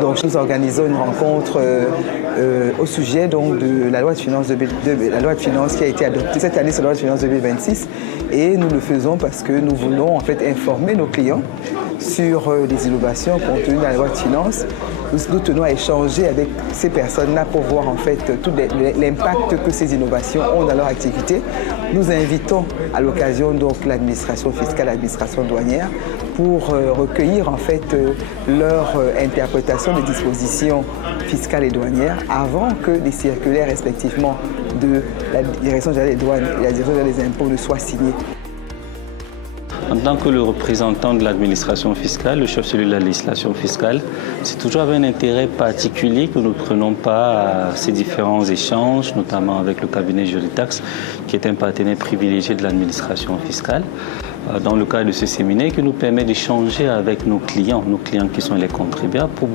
Donc nous organisons une rencontre au sujet donc, de la loi de finances la loi de finances qui a été adoptée cette année, c'est la loi de finances 2026. Et nous le faisons parce que nous voulons en fait informer nos clients sur les innovations contenues dans la loi de finances. Nous tenons à échanger avec ces personnes-là pour voir en fait tout l'impact que ces innovations ont dans leur activité. Nous invitons à l'occasion donc l'administration fiscale, l'administration douanière pour recueillir en fait leur interprétation des dispositions fiscales et douanières avant que les circulaires respectivement de la Direction générale des douanes et la Direction générale des impôts ne soient signées. En tant que le représentant de l'administration fiscale, le chef celui de la législation fiscale, c'est toujours avec un intérêt particulier que nous ne prenons pas ces différents échanges, notamment avec le cabinet Juritax, qui est un partenaire privilégié de l'administration fiscale. Dans le cadre de ce séminaire qui nous permet d'échanger avec nos clients qui sont les contribuables, pour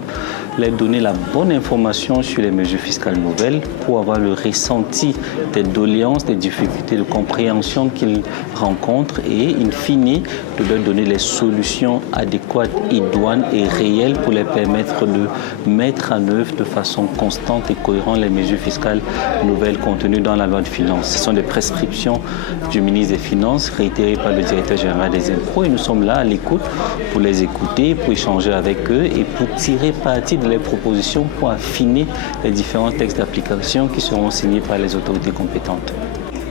leur donner la bonne information sur les mesures fiscales nouvelles, pour avoir le ressenti des doléances, des difficultés de compréhension qu'ils rencontrent et, in fine, de leur donner les solutions adéquates, idoines et réelles pour les permettre de mettre en œuvre de façon constante et cohérente les mesures fiscales nouvelles contenues dans la loi de finances. Ce sont des prescriptions du ministre des Finances réitérées par le directeur général des impôts et nous sommes là à l'écoute pour les écouter, pour échanger avec eux et pour tirer parti de leurs propositions pour affiner les différents textes d'application qui seront signés par les autorités compétentes.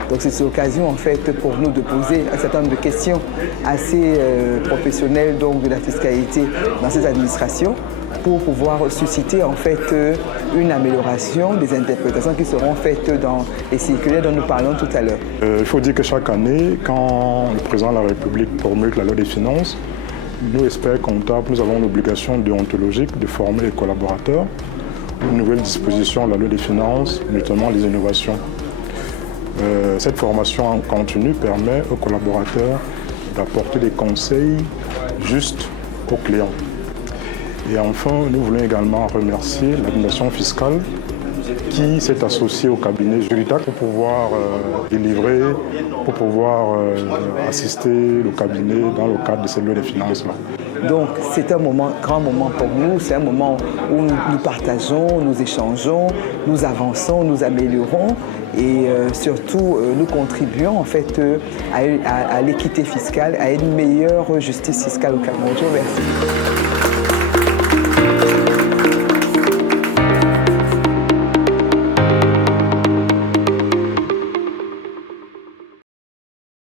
Donc c'est l'occasion en fait pour nous de poser un certain nombre de questions assez professionnelles donc, de la fiscalité dans ces administrations pour pouvoir susciter en fait une amélioration des interprétations qui seront faites dans les circulaires dont nous parlons tout à l'heure. Il faut dire que chaque année, quand le président de la République promulgue la loi des finances, nous, experts comptables, nous avons l'obligation déontologique de former les collaborateurs aux nouvelles dispositions de la loi des finances, notamment les innovations. Cette formation en continu permet aux collaborateurs d'apporter des conseils justes aux clients. Et enfin, nous voulons également remercier l'administration fiscale qui s'est associée au cabinet Juritax pour pouvoir délivrer, pour pouvoir assister le cabinet dans le cadre de cette loi des finances-là. Donc c'est un grand moment pour nous, c'est un moment où nous partageons, nous échangeons, nous avançons, nous améliorons et surtout nous contribuons en fait à l'équité fiscale, à une meilleure justice fiscale au Cameroun. Merci.